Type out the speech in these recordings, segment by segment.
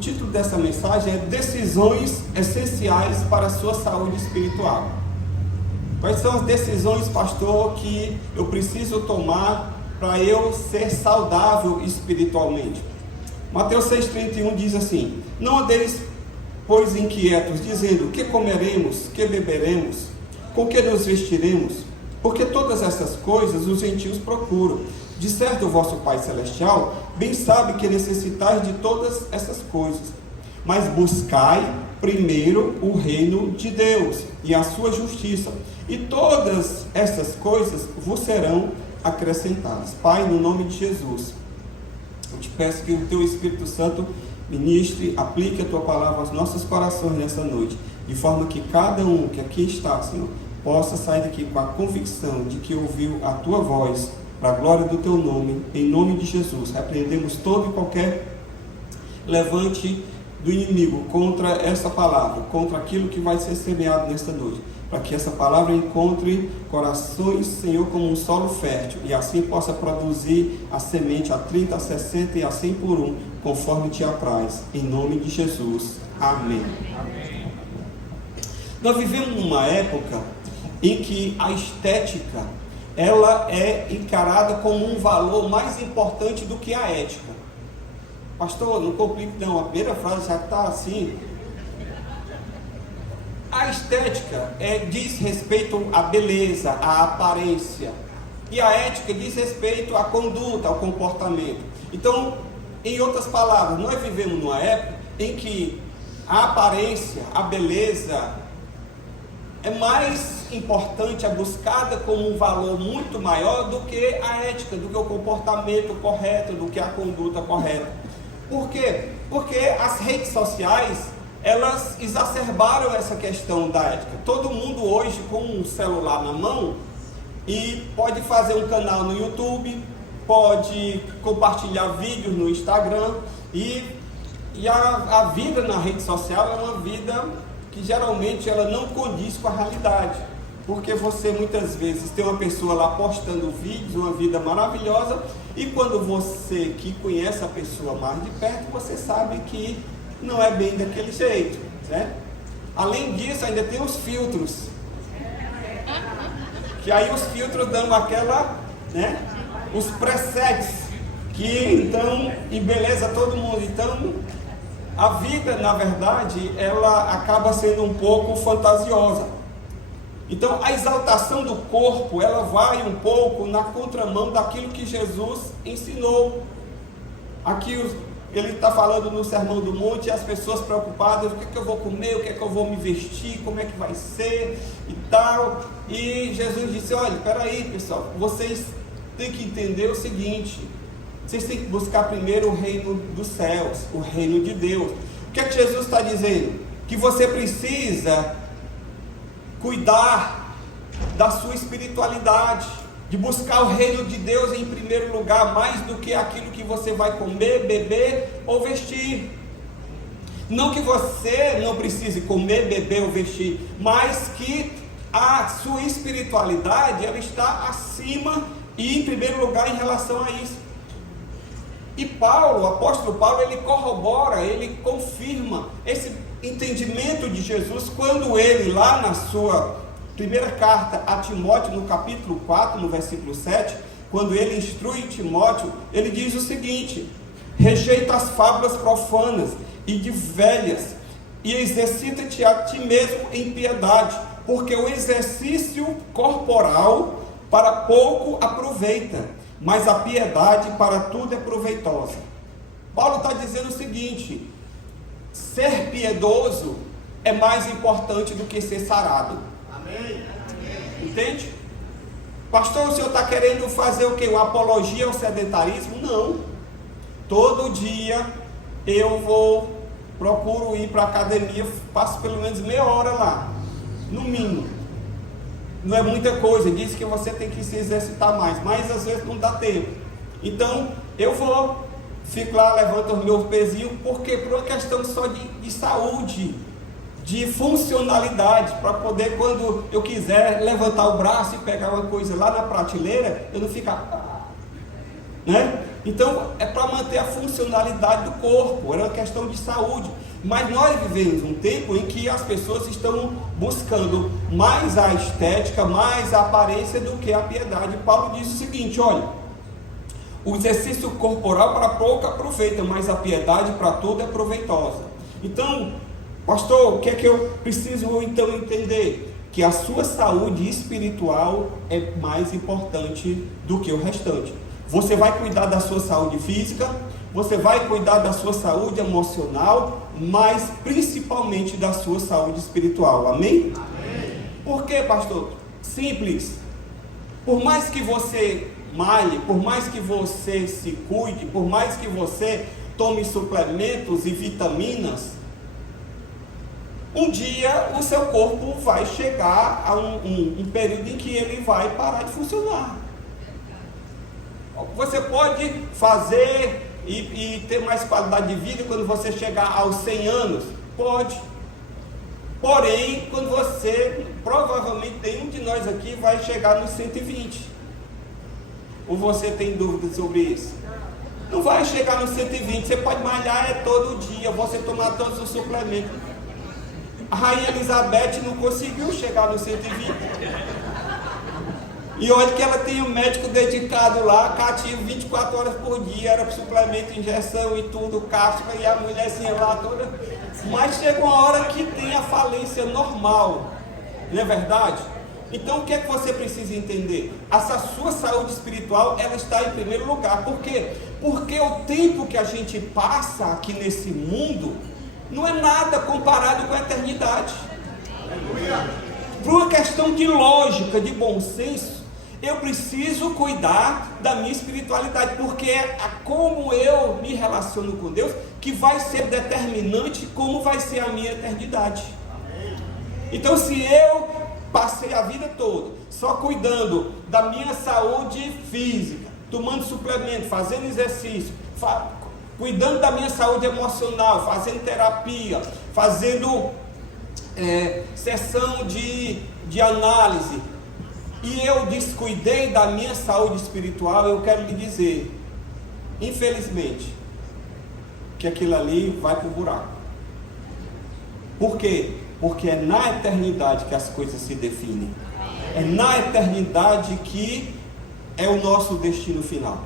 O título dessa mensagem é Decisões Essenciais para a Sua Saúde Espiritual. Quais são as decisões, pastor, que eu preciso tomar para eu ser saudável espiritualmente? Mateus 6,31 diz assim: Não andeis, pois, inquietos, dizendo: que comeremos, que beberemos, com que nos vestiremos? Porque todas essas coisas os gentios procuram. De certo, o vosso Pai Celestial bem sabe que necessitais de todas essas coisas. Mas buscai primeiro o reino de Deus e a sua justiça, e todas essas coisas vos serão acrescentadas. Pai, no nome de Jesus, eu te peço que o teu Espírito Santo ministre, aplique a tua palavra aos nossos corações nessa noite, de forma que cada um que aqui está, Senhor, possa sair daqui com a convicção de que ouviu a tua voz, para a glória do teu nome, em nome de Jesus. Repreendemos todo e qualquer levante do inimigo contra essa palavra, contra aquilo que vai ser semeado nesta noite, para que essa palavra encontre corações, Senhor, como um solo fértil, e assim possa produzir a semente a 30, a 60 e a 100 por um, conforme te apraz, em nome de Jesus. Amém. Amém. Nós vivemos numa época em que a estética, ela é encarada como um valor mais importante do que a ética. Pastor, não complique não, a primeira frase já está assim. A estética diz respeito à beleza, à aparência, e a ética diz respeito à conduta, ao comportamento. Então, em outras palavras, nós vivemos numa época em que a aparência, a beleza é mais importante, é buscada como um valor muito maior do que a ética, do que o comportamento correto, do que a conduta correta. Por quê? Porque as redes sociais, elas exacerbaram essa questão da ética. Todo mundo hoje com um celular na mão e pode fazer um canal no YouTube, pode compartilhar vídeos no Instagram, e a vida na rede social é uma vida que geralmente ela não condiz com a realidade, porque você muitas vezes tem uma pessoa lá postando vídeos, uma vida maravilhosa, e quando você que conhece a pessoa mais de perto, você sabe que não é bem daquele jeito, né? Além disso, ainda tem os filtros, que aí os filtros dão aquela, né, os presets, que então embeleza todo mundo. Então a vida, na verdade, ela acaba sendo um pouco fantasiosa. Então, a exaltação do corpo, ela vai um pouco na contramão daquilo que Jesus ensinou. Aqui ele está falando no Sermão do Monte, as pessoas preocupadas: o que é que eu vou comer, o que é que eu vou me vestir, como é que vai ser e tal. E Jesus disse: olha, espera aí, pessoal, vocês têm que entender o seguinte: vocês têm que buscar primeiro o reino dos céus, o reino de Deus. O que é que Jesus está dizendo? Que você precisa cuidar da sua espiritualidade, de buscar o reino de Deus em primeiro lugar, mais do que aquilo que você vai comer, beber ou vestir. Não que você não precise comer, beber ou vestir, mas que a sua espiritualidade, ela está acima e em primeiro lugar em relação a isso. E Paulo, o apóstolo Paulo, ele corrobora, ele confirma esse entendimento de Jesus quando ele, lá na sua primeira carta a Timóteo, no capítulo 4, no versículo 7, quando ele instrui Timóteo, ele diz o seguinte: rejeita as fábulas profanas e de velhas, e exercita-te a ti mesmo em piedade, porque o exercício corporal para pouco aproveita, mas a piedade para tudo é proveitosa. Paulo está dizendo o seguinte: ser piedoso é mais importante do que ser sarado. Amém. Entende? Pastor, o senhor está querendo fazer o quê? Uma apologia ao sedentarismo? Não. Todo dia eu procuro ir para a academia, passo pelo menos meia hora lá, no mínimo. Não é muita coisa, diz que você tem que se exercitar mais, mas às vezes não dá tempo. Então, eu fico lá, levanto os meus pezinhos, porque por uma questão só de saúde, de funcionalidade, para poder, quando eu quiser levantar o braço e pegar uma coisa lá na prateleira, eu não ficar, né? Então, é para manter a funcionalidade do corpo, era uma questão de saúde. Mas nós vivemos um tempo em que as pessoas estão buscando mais a estética, mais a aparência do que a piedade. Paulo diz o seguinte: olha, o exercício corporal para pouco aproveita, mas a piedade para tudo é proveitosa. Então, pastor, o que é que eu preciso então entender? Que a sua saúde espiritual é mais importante do que o restante. Você vai cuidar da sua saúde física, você vai cuidar da sua saúde emocional, mas principalmente da sua saúde espiritual. Amém? Amém. Por quê, pastor? Simples. Por mais que você malhe, por mais que você se cuide, por mais que você tome suplementos e vitaminas, um dia o seu corpo vai chegar a um período em que ele vai parar de funcionar. Você pode fazer e ter mais qualidade de vida quando você chegar aos 100 anos? Pode. Porém, quando você, provavelmente nenhum de nós aqui vai chegar nos 120. Ou você tem dúvidas sobre isso? Não vai chegar nos 120. Você pode malhar todo dia, você tomar todos os suplementos. A Rainha Elizabeth não conseguiu chegar nos 120. E olha que ela tem um médico dedicado lá, cativo 24 horas por dia, era suplemento, injeção e tudo, cápsula, e a mulherzinha lá toda. Mas chega uma hora que tem a falência normal, não é verdade? Então o que é que você precisa entender? Essa sua saúde espiritual, ela está em primeiro lugar. Por quê? Porque o tempo que a gente passa aqui nesse mundo não é nada comparado com a eternidade. Por uma questão de lógica, de bom senso, eu preciso cuidar da minha espiritualidade, porque é como eu me relaciono com Deus que vai ser determinante como vai ser a minha eternidade. Então, se eu passei a vida toda só cuidando da minha saúde física, tomando suplemento, fazendo exercício, cuidando da minha saúde emocional, fazendo terapia, fazendo sessão de análise, e eu descuidei da minha saúde espiritual, eu quero lhe dizer, infelizmente, que aquilo ali vai para o buraco. Por quê? Porque é na eternidade que as coisas se definem. É na eternidade que é o nosso destino final.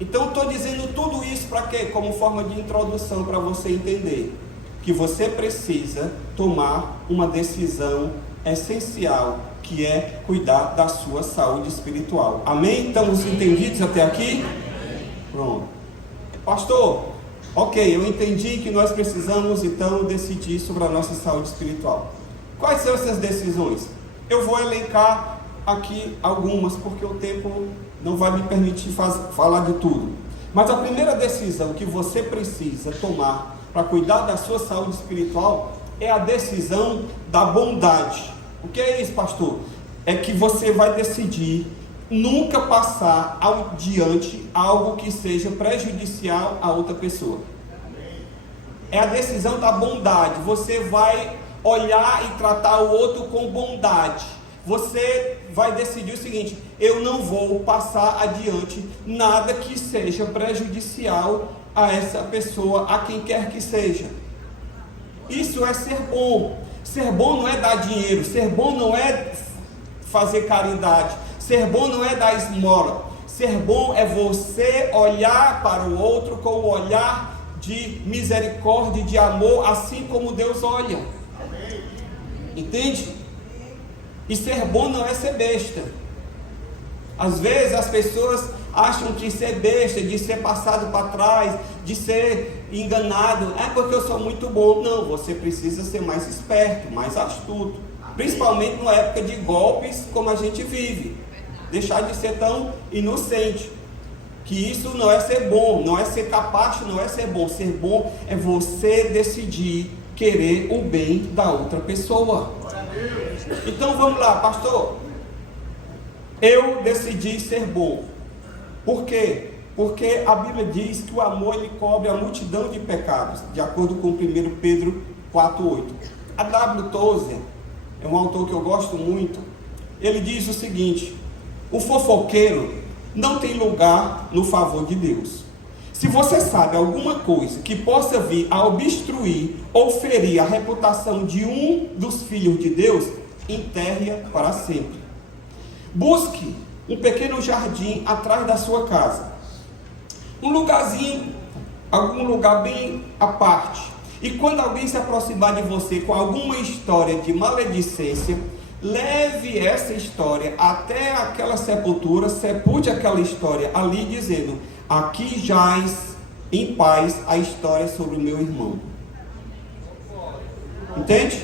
Então estou dizendo tudo isso para quê? Como forma de introdução, para você entender que você precisa tomar uma decisão essencial, que é cuidar da sua saúde espiritual. Amém? Estamos entendidos até aqui? Pronto. Pastor, ok, eu entendi que nós precisamos então decidir sobre a nossa saúde espiritual. Quais são essas decisões? Eu vou elencar aqui algumas, porque o tempo não vai me permitir falar de tudo. Mas a primeira decisão que você precisa tomar para cuidar da sua saúde espiritual é a decisão da bondade. O que é isso, pastor? É que você vai decidir nunca passar adiante algo que seja prejudicial a outra pessoa. É a decisão da bondade. Você vai olhar e tratar o outro com bondade. Você vai decidir o seguinte: eu não vou passar adiante nada que seja prejudicial a essa pessoa, a quem quer que seja. Isso é ser bom. Ser bom não é dar dinheiro, ser bom não é fazer caridade, ser bom não é dar esmola. Ser bom é você olhar para o outro com o olhar de misericórdia e de amor, assim como Deus olha. Entende? E ser bom não é ser besta. Às vezes as pessoas acham que ser besta, de ser passado para trás, de ser enganado, é porque eu sou muito bom. Não, você precisa ser mais esperto, mais astuto, principalmente numa época de golpes como a gente vive. Deixar de ser tão inocente, que isso não é ser bom, não é ser capaz, não é ser bom. Ser bom é você decidir querer o bem da outra pessoa. Então vamos lá, pastor. Eu decidi ser bom. Por quê? Porque a Bíblia diz que o amor ele cobre a multidão de pecados, de acordo com 1 Pedro 4,8. A W. Tozer é um autor que eu gosto muito. Ele diz o seguinte: o fofoqueiro não tem lugar no favor de Deus. Se você sabe alguma coisa que possa vir a obstruir ou ferir a reputação de um dos filhos de Deus, enterre-a para sempre. Busque um pequeno jardim atrás da sua casa, um lugarzinho, algum lugar bem à parte. E quando alguém se aproximar de você com alguma história de maledicência, leve essa história até aquela sepultura, sepulte aquela história ali, dizendo: aqui jaz em paz a história sobre o meu irmão. Entende?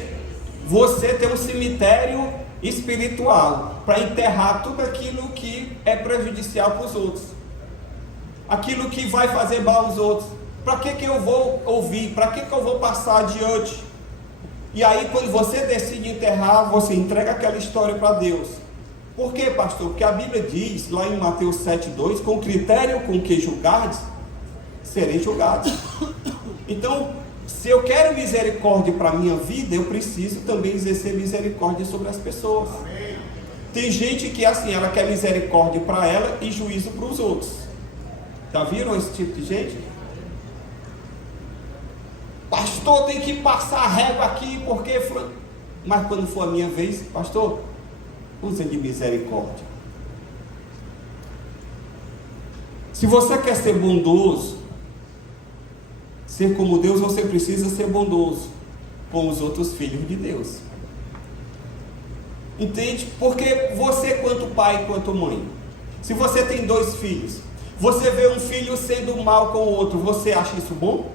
Você tem um cemitério espiritual para enterrar tudo aquilo que é prejudicial para os outros, aquilo que vai fazer mal aos outros. Para que eu vou ouvir? Para que eu vou passar adiante? E aí, quando você decide enterrar, você entrega aquela história para Deus. Por quê, pastor? Porque a Bíblia diz, lá em Mateus 7,2, com o critério com que julgardes, sereis julgados. Então, se eu quero misericórdia para a minha vida, eu preciso também exercer misericórdia sobre as pessoas. Amém. Tem gente que assim, ela quer misericórdia para ela e juízo para os outros. Já viram esse tipo de gente? Pastor, tem que passar a régua aqui, porque... Mas quando for a minha vez, pastor, usa de misericórdia. Se você quer ser bondoso, ser como Deus, você precisa ser bondoso com os outros filhos de Deus. Entende? Porque você, quanto pai, quanto mãe, se você tem 2 filhos, você vê um filho sendo mal com o outro, você acha isso bom?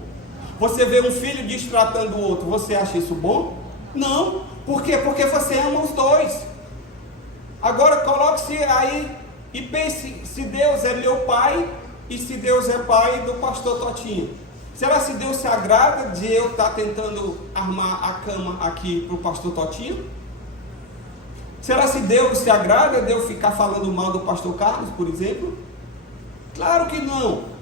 Você vê um filho destratando o outro, você acha isso bom? Não. Por quê? Porque você ama os 2. Agora coloque-se aí e pense, se Deus é meu pai e se Deus é pai do pastor Totinho. Será se Deus se agrada de eu estar tentando armar a cama aqui para o pastor Totinho? Será se Deus se agrada de eu ficar falando mal do pastor Carlos, por exemplo? Claro que não.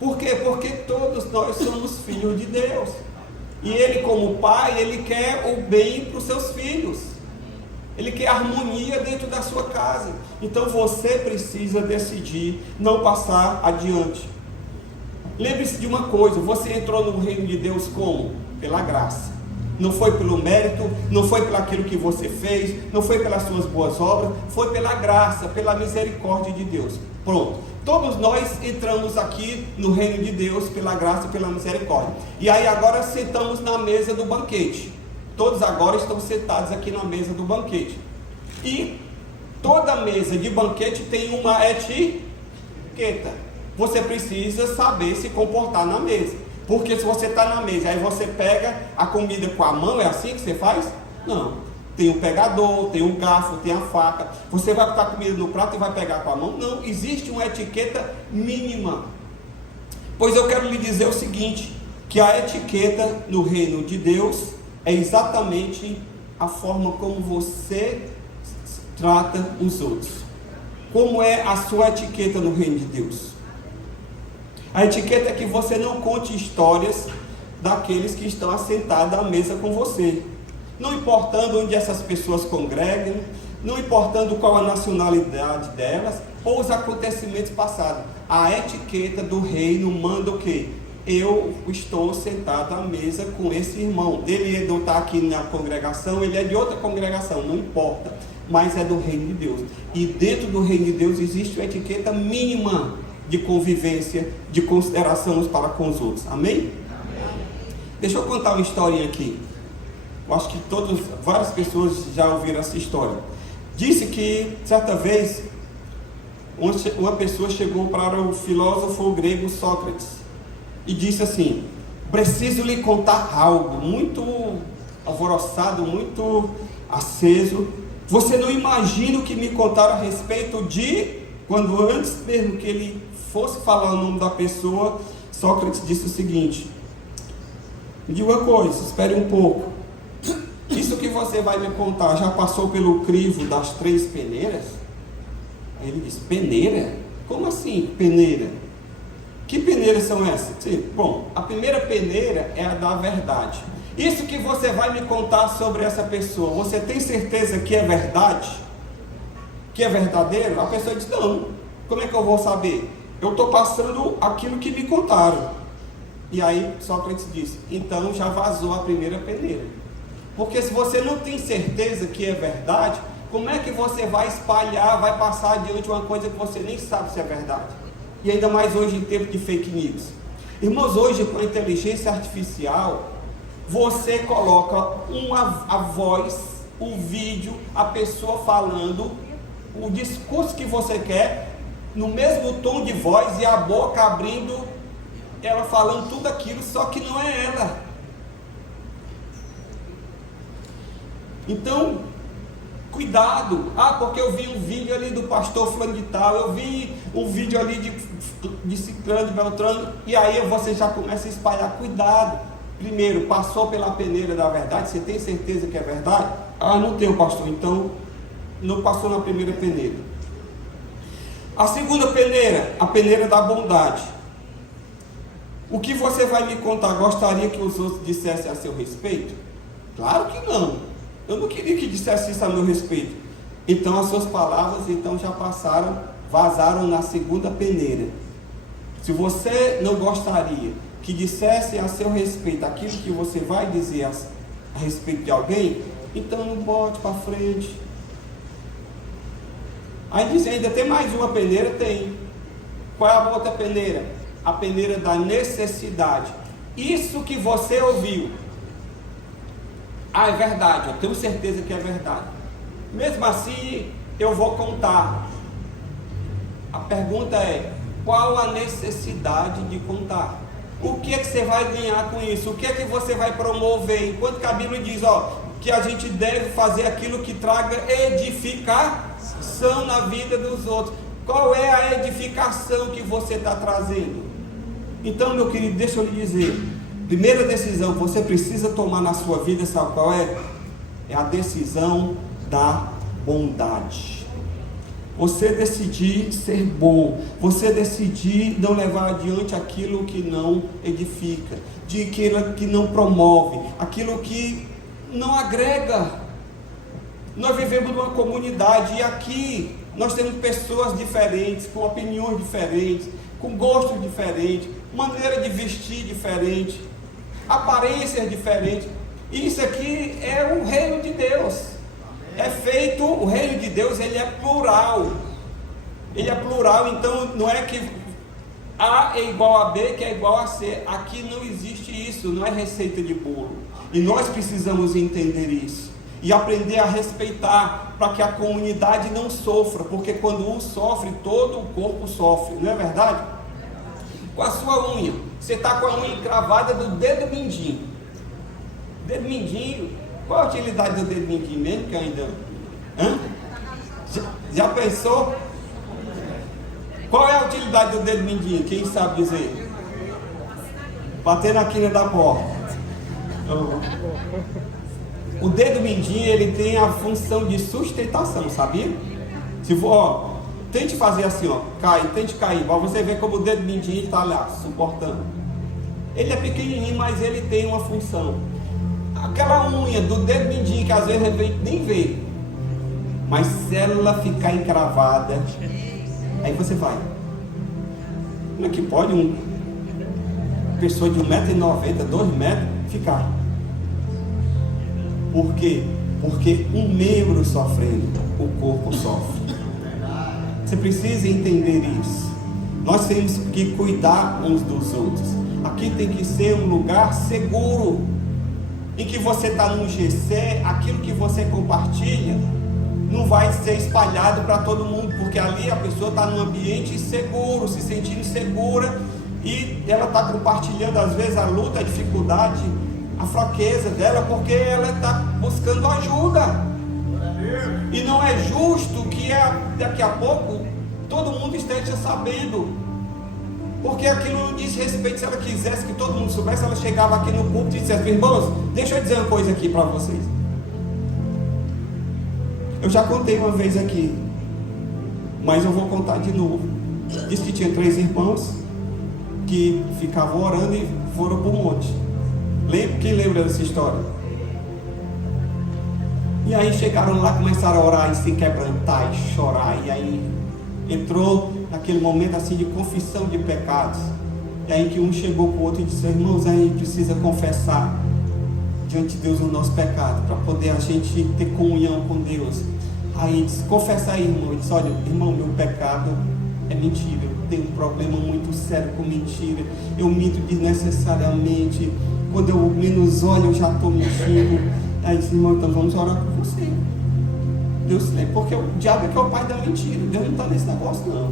Por quê? Porque todos nós somos filhos de Deus. E Ele, como pai, Ele quer o bem para os seus filhos. Ele quer harmonia dentro da sua casa. Então você precisa decidir não passar adiante. Lembre-se de uma coisa: você entrou no reino de Deus como? Pela graça. Não foi pelo mérito, não foi pelo aquilo que você fez, não foi pelas suas boas obras, foi pela graça, pela misericórdia de Deus. Pronto. Todos nós entramos aqui no reino de Deus pela graça e pela misericórdia. E aí agora sentamos na mesa do banquete. Todos agora estão sentados aqui na mesa do banquete. E toda mesa de banquete tem uma etiqueta. Você precisa saber se comportar na mesa. Porque se você está na mesa, aí você pega a comida com a mão, é assim que você faz? Não. Tem o pegador, tem o garfo, tem a faca. Você vai botar comida no prato e vai pegar com a mão? Não, existe uma etiqueta mínima. Pois eu quero lhe dizer o seguinte, que a etiqueta no reino de Deus é exatamente a forma como você trata os outros. Como é a sua etiqueta no reino de Deus? A etiqueta é que você não conte histórias daqueles que estão assentados à mesa com você. Não importando onde essas pessoas congregam, não importando qual a nacionalidade delas, ou os acontecimentos passados. A etiqueta do reino manda o quê? Eu estou sentado à mesa com esse irmão. Ele não está aqui na congregação, ele é de outra congregação, não importa. Mas é do reino de Deus. E dentro do reino de Deus existe uma etiqueta mínima de convivência, de consideração uns para com os outros. Amém? Amém. Deixa eu contar uma historinha aqui. Eu acho que várias pessoas já ouviram essa história. Disse que, certa vez, uma pessoa chegou para o filósofo grego Sócrates e disse assim: preciso lhe contar algo, muito alvoroçado, muito aceso. Você não imagina o que me contaram a respeito de... Quando antes mesmo que ele fosse falar o nome da pessoa, Sócrates disse o seguinte: me diga uma coisa, espere um pouco. Isso que você vai me contar já passou pelo crivo das 3 peneiras? Aí ele disse: peneira? Como assim peneira? Que peneiras são essas? Sim, bom, a primeira peneira é a da verdade. Isso que você vai me contar sobre essa pessoa, você tem certeza que é verdade? Que é verdadeiro? A pessoa diz: não, Como é que eu vou saber? Eu estou passando aquilo que me contaram. E aí Sócrates disse, então já vazou a primeira peneira. Porque se você não tem certeza que é verdade, como é que você vai espalhar, vai passar adiante uma coisa que você nem sabe se é verdade? E ainda mais hoje em tempo de fake news. Irmãos, hoje com a inteligência artificial, você coloca a voz, o vídeo, a pessoa falando, o discurso que você quer, no mesmo tom de voz e a boca abrindo, ela falando tudo aquilo, só que não é ela. Então, cuidado. Porque eu vi um vídeo ali do pastor fulano de tal, eu vi um vídeo ali de ciclano, de beltrano, e aí você já começa a espalhar. Cuidado. Primeiro, passou pela peneira da verdade, você tem certeza que é verdade? Não tenho, pastor, então não passou na primeira peneira. A segunda peneira, a peneira da bondade. O que você vai me contar, gostaria que os outros dissessem a seu respeito? Claro que não. Eu não queria que dissesse isso a meu respeito. Então as suas palavras então já vazaram na segunda peneira. Se você não gostaria que dissessem a seu respeito aquilo que você vai dizer a respeito de alguém, então não bote para frente. Aí diz, ainda tem mais uma peneira? Tem. Qual é a outra peneira? A peneira da necessidade. Isso que você ouviu, é verdade, eu tenho certeza que é verdade. Mesmo assim, eu vou contar. A pergunta é, qual a necessidade de contar? O que é que você vai ganhar com isso? O que é que você vai promover? Enquanto que a Bíblia diz, que a gente deve fazer aquilo que traga edificação na vida dos outros. Qual é a edificação que você está trazendo? Então, meu querido, deixa eu lhe dizer, primeira decisão que você precisa tomar na sua vida, sabe qual é? É a decisão da bondade. Você decidir ser bom, você decidir não levar adiante aquilo que não edifica, aquilo que não promove, aquilo que não agrega. Nós vivemos numa comunidade e aqui nós temos pessoas diferentes, com opiniões diferentes, com gostos diferentes, maneira de vestir diferente, aparências diferentes. Isso aqui é o reino de Deus. É feito, o reino de Deus, ele é plural. Ele é plural, então não é que A é igual a B, que é igual a C. Aqui não existe isso, não é receita de bolo. E nós precisamos entender isso e aprender a respeitar, para que a comunidade não sofra, porque quando um sofre, todo o corpo sofre, não é verdade? Com a sua unha, você está com a unha encravada do dedo mindinho. Dedo mindinho, qual a utilidade do dedo mindinho mesmo? Que ainda. Já pensou? Qual é a utilidade do dedo mindinho? Quem sabe dizer? Bater na quina da porta. O dedo mindinho, ele tem a função de sustentação, sabia? Se for, tente fazer assim, tente cair, para você ver como o dedo mindinho está lá, suportando. Ele é pequenininho, mas ele tem uma função. Aquela unha do dedo mindinho, que às vezes a gente nem vê, mas se ela ficar encravada, aí você vai. Como é que pode uma pessoa de 1,90m, 2 metros, ficar? Por quê? Porque um membro sofrendo, o corpo sofre. Você precisa entender isso. Nós temos que cuidar uns dos outros. Aqui tem que ser um lugar seguro, em que você está num GC, aquilo que você compartilha não vai ser espalhado para todo mundo, porque ali a pessoa está num ambiente seguro, se sentindo segura, e ela está compartilhando às vezes a luta, a dificuldade, a fraqueza dela, porque ela está buscando ajuda. E não é justo que daqui a pouco todo mundo esteja sabendo, porque aquilo não diz respeito. Se ela quisesse que todo mundo soubesse, ela chegava aqui no púlpito e dissesse: irmãos, deixa eu dizer uma coisa aqui para vocês. Eu já contei uma vez aqui, mas eu vou contar de novo. Diz que tinha 3 irmãos que ficavam orando e foram para o monte. Quem lembra dessa história? E aí chegaram lá, começaram a orar e se quebrantar e chorar. E aí entrou naquele momento assim de confissão de pecados. E aí que um chegou para o outro e disse: irmãos, a gente precisa confessar diante de Deus o nosso pecado, para poder a gente ter comunhão com Deus. Aí disse: confessa aí, irmão. Ele disse: olha, irmão, meu pecado é mentira, eu tenho um problema muito sério com mentira, eu minto desnecessariamente, quando eu menos olho eu já estou mentindo. Aí disse: irmão, então vamos orar por você. Deus lembra, porque o diabo é que é o pai da mentira, Deus não está nesse negócio não.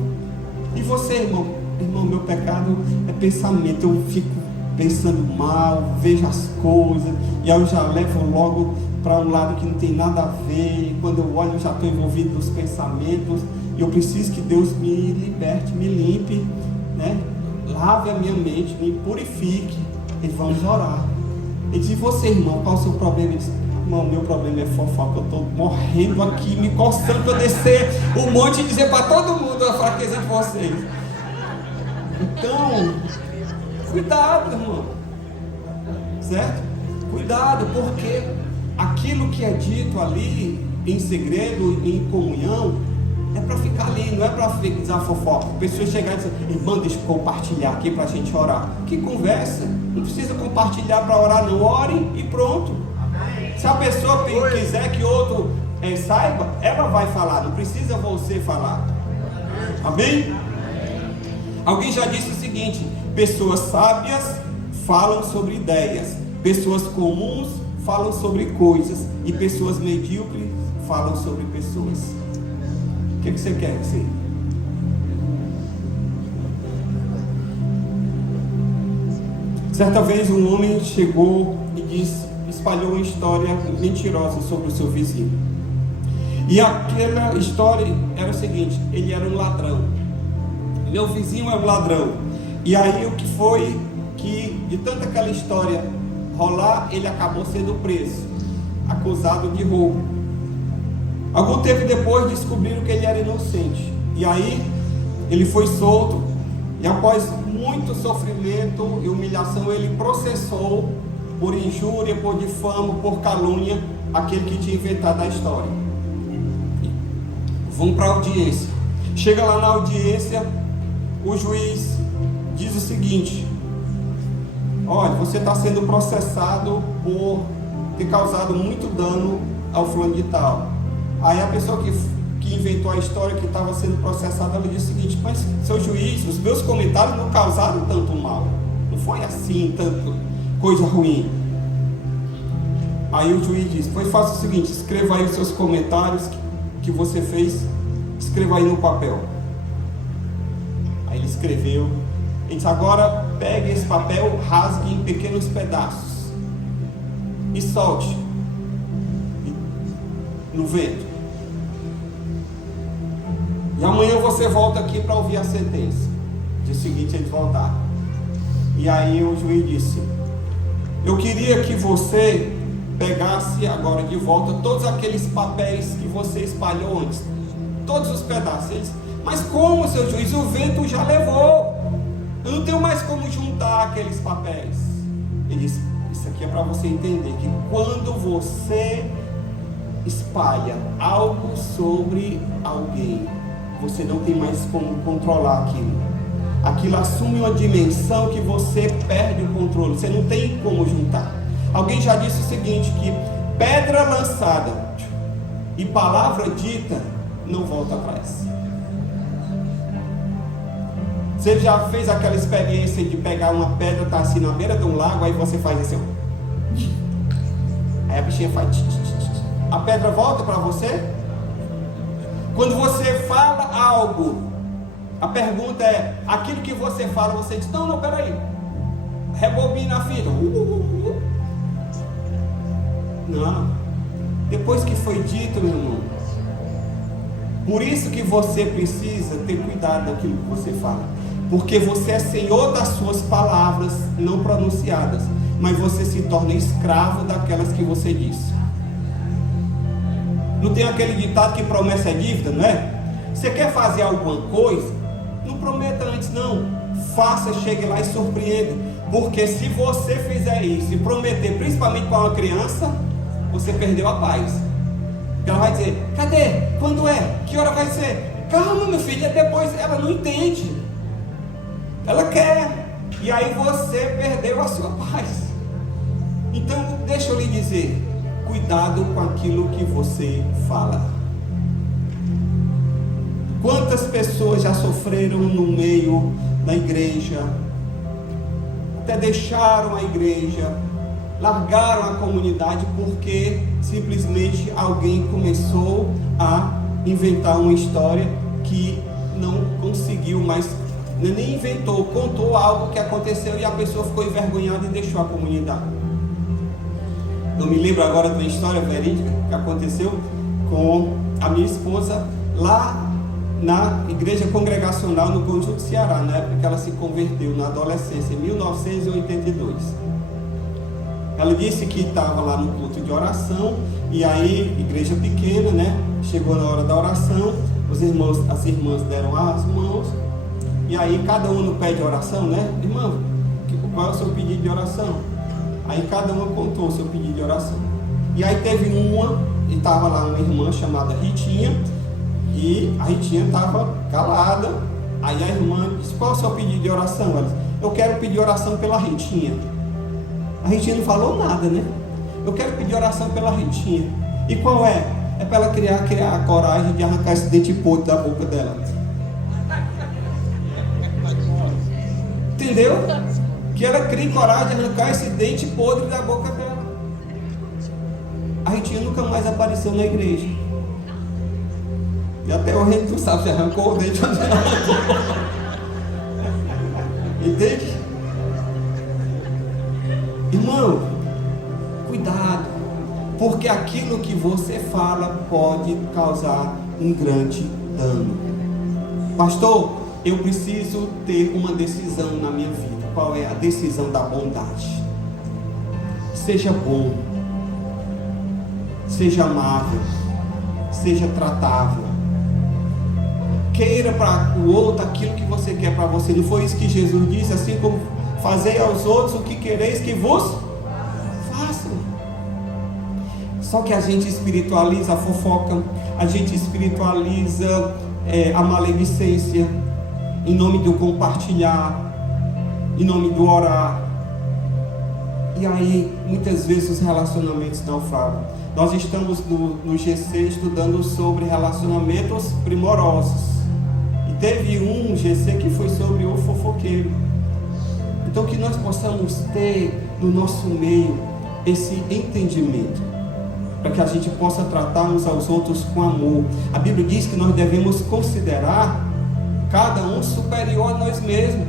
E você, irmão? Irmão, meu pecado é pensamento, eu fico pensando mal, vejo as coisas, e aí eu já levo logo para um lado que não tem nada a ver, e quando eu olho eu já estou envolvido nos pensamentos, e eu preciso que Deus me liberte, me limpe, né? Lave a minha mente, me purifique. E vamos orar. Ele disse: e você, irmão, qual é o seu problema? Ele disse: irmão, meu problema é fofoca, eu estou morrendo aqui, me coçando para descer o monte e dizer para todo mundo a fraqueza de vocês. Então, cuidado, irmão, certo? Cuidado, porque aquilo que é dito ali em segredo, em comunhão, é para ficar ali, não é para dizer fofoca. Pessoas chegarem e dizer: irmão, deixa eu compartilhar aqui para a gente orar. Que conversa, não precisa compartilhar para orar, não. Ore e pronto. Se a pessoa quiser que outro saiba, ela vai falar, não precisa você falar. Amém? Alguém já disse o seguinte: pessoas sábias falam sobre ideias, pessoas comuns falam sobre coisas, e pessoas medíocres falam sobre pessoas. O que você quer dizer? Certa vez um homem chegou e espalhou uma história mentirosa sobre o seu vizinho. E aquela história era o seguinte: ele era um ladrão. Meu vizinho é um ladrão. E aí o que foi que, de tanta aquela história rolar, ele acabou sendo preso, acusado de roubo. Algum tempo depois descobriram que ele era inocente. E aí ele foi solto. E após muito sofrimento e humilhação, ele processou por injúria, por difama, por calúnia, aquele que tinha inventado a história. Vamos para a audiência. Chega lá na audiência, o juiz diz o seguinte: olha, você está sendo processado por ter causado muito dano ao fulano de tal. Aí a pessoa que inventou a história, que estava sendo processada, ela diz o seguinte: mas seu juiz, os meus comentários não causaram tanto mal, não foi assim, tanto coisa ruim. Aí o juiz diz: pois faça o seguinte, escreva aí os seus comentários que você fez, escreva aí no papel. Aí ele escreveu. Ele disse: agora pegue esse papel, rasgue em pequenos pedaços e solte no vento. E amanhã você volta aqui para ouvir a sentença. No dia seguinte eles voltaram. E aí o juiz disse: eu queria que você pegasse agora de volta todos aqueles papéis que você espalhou antes, todos os pedaços. Ele disse: mas como, seu juiz? O vento já levou, eu não tenho mais como juntar aqueles papéis. Ele disse: isso aqui é para você entender que quando você espalha algo sobre alguém, você não tem mais como controlar aquilo. Aquilo assume uma dimensão que você perde o controle, você não tem como juntar. Alguém já disse o seguinte, que pedra lançada e palavra dita não volta atrás. Você já fez aquela experiência de pegar uma pedra, tá assim na beira de um lago, aí você faz assim, aí a bichinha faz, a pedra volta para você? Quando você fala algo, a pergunta é, aquilo que você fala, você diz: não, peraí, rebobina a fita. Não, depois que foi dito, meu irmão. Por isso que você precisa ter cuidado daquilo que você fala, porque você é senhor das suas palavras não pronunciadas, mas você se torna escravo daquelas que você disse. Não tem aquele ditado que promessa é dívida, não é? Você quer fazer alguma coisa, não prometa antes não, faça, chegue lá e surpreenda, porque se você fizer isso e prometer, principalmente para uma criança, você perdeu a paz. Ela vai dizer: cadê? Quando é? Que hora vai ser? Calma, meu filho, depois ela não entende. Ela quer. E aí você perdeu a sua paz. Então, deixa eu lhe dizer, cuidado com aquilo que você fala. Quantas pessoas já sofreram no meio da igreja, até deixaram a igreja, largaram a comunidade porque simplesmente alguém começou a inventar uma história que não conseguiu mais, nem inventou, contou algo que aconteceu e a pessoa ficou envergonhada e deixou a comunidade. Eu me lembro agora de uma história verídica que aconteceu com a minha esposa lá na igreja congregacional no Conjunto Ceará, na época que ela se converteu na adolescência, em 1982. Ela disse que estava lá no culto de oração, e aí, igreja pequena, né? Chegou na hora da oração, as irmãs deram as mãos, e aí cada um no pé de oração, né? Irmã, qual é o seu pedido de oração? Aí cada uma contou o seu pedido de oração. E aí teve uma, e estava lá uma irmã chamada Ritinha, e a Ritinha estava calada. Aí a irmã disse: qual é o seu pedido de oração? Ela disse: eu quero pedir oração pela Ritinha. A Ritinha não falou nada, né? Eu quero pedir oração pela Ritinha. E qual é? É para ela criar a coragem de arrancar esse dente podre da boca dela. Entendeu? Que ela crie coragem de arrancar esse dente podre da boca dela. A Ritinha nunca mais apareceu na igreja. E até hoje a gente não sabe se arrancou o dente ou não arrancou. Entende? Irmão, cuidado, porque aquilo que você fala pode causar um grande dano. Pastor, eu preciso ter uma decisão na minha vida. Qual é a decisão da bondade? Seja bom, seja amável, seja tratável. Queira para o outro aquilo que você quer para você. Não foi isso que Jesus disse? Assim como fazei aos outros o que quereis que vos façam. Só que a gente espiritualiza a fofoca, a gente espiritualiza a maledicência, em nome do compartilhar, em nome do orar. E aí, muitas vezes os relacionamentos naufragam. Nós estamos no GC estudando sobre relacionamentos primorosos. E teve um GC que foi sobre o fofoqueiro. Então que nós possamos ter no nosso meio esse entendimento, para que a gente possa tratar uns aos outros com amor. A Bíblia diz que nós devemos considerar cada um superior a nós mesmos.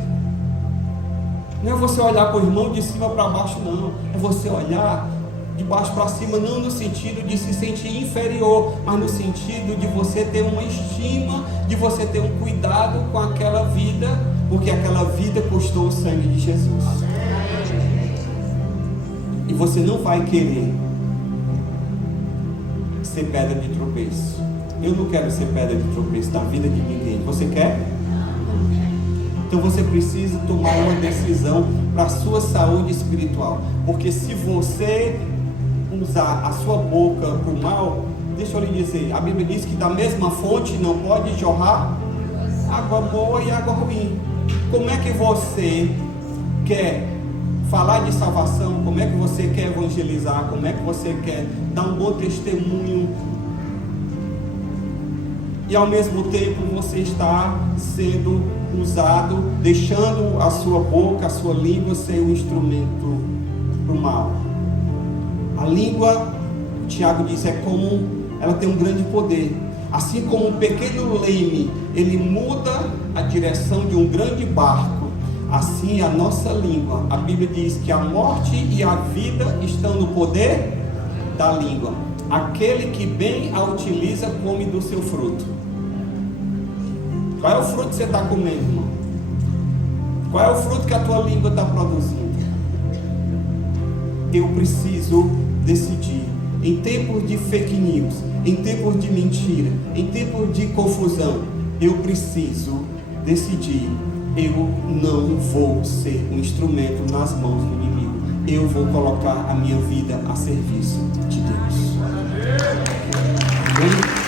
Não é você olhar para o irmão de cima para baixo, não. É você olhar de baixo para cima, não no sentido de se sentir inferior, mas no sentido de você ter uma estima, de você ter um cuidado com aquela vida, porque aquela vida custou o sangue de Jesus. E você não vai querer ser pedra de tropeço. Eu não quero ser pedra de tropeço na vida de ninguém. Você quer? Então você precisa tomar uma decisão para a sua saúde espiritual. Porque se você usar a sua boca para o mal, deixa eu lhe dizer, a Bíblia diz que da mesma fonte não pode jorrar água boa e água ruim. Como é que você quer falar de salvação? Como é que você quer evangelizar? Como é que você quer dar um bom testemunho? E ao mesmo tempo você está sendo usado, deixando a sua boca, a sua língua ser um instrumento para o mal. A língua, Tiago diz, ela tem um grande poder. Assim como um pequeno leme, ele muda a direção de um grande barco. Assim a nossa língua, a Bíblia diz que a morte e a vida estão no poder da língua. Aquele que bem a utiliza, come do seu fruto. Qual é o fruto que você está comendo, irmão? Qual é o fruto que a tua língua está produzindo? Eu preciso decidir. Em tempos de fake news, em tempos de mentira, em tempos de confusão, eu preciso decidir. Eu não vou ser um instrumento nas mãos do inimigo. Eu vou colocar a minha vida a serviço de Deus. Amém?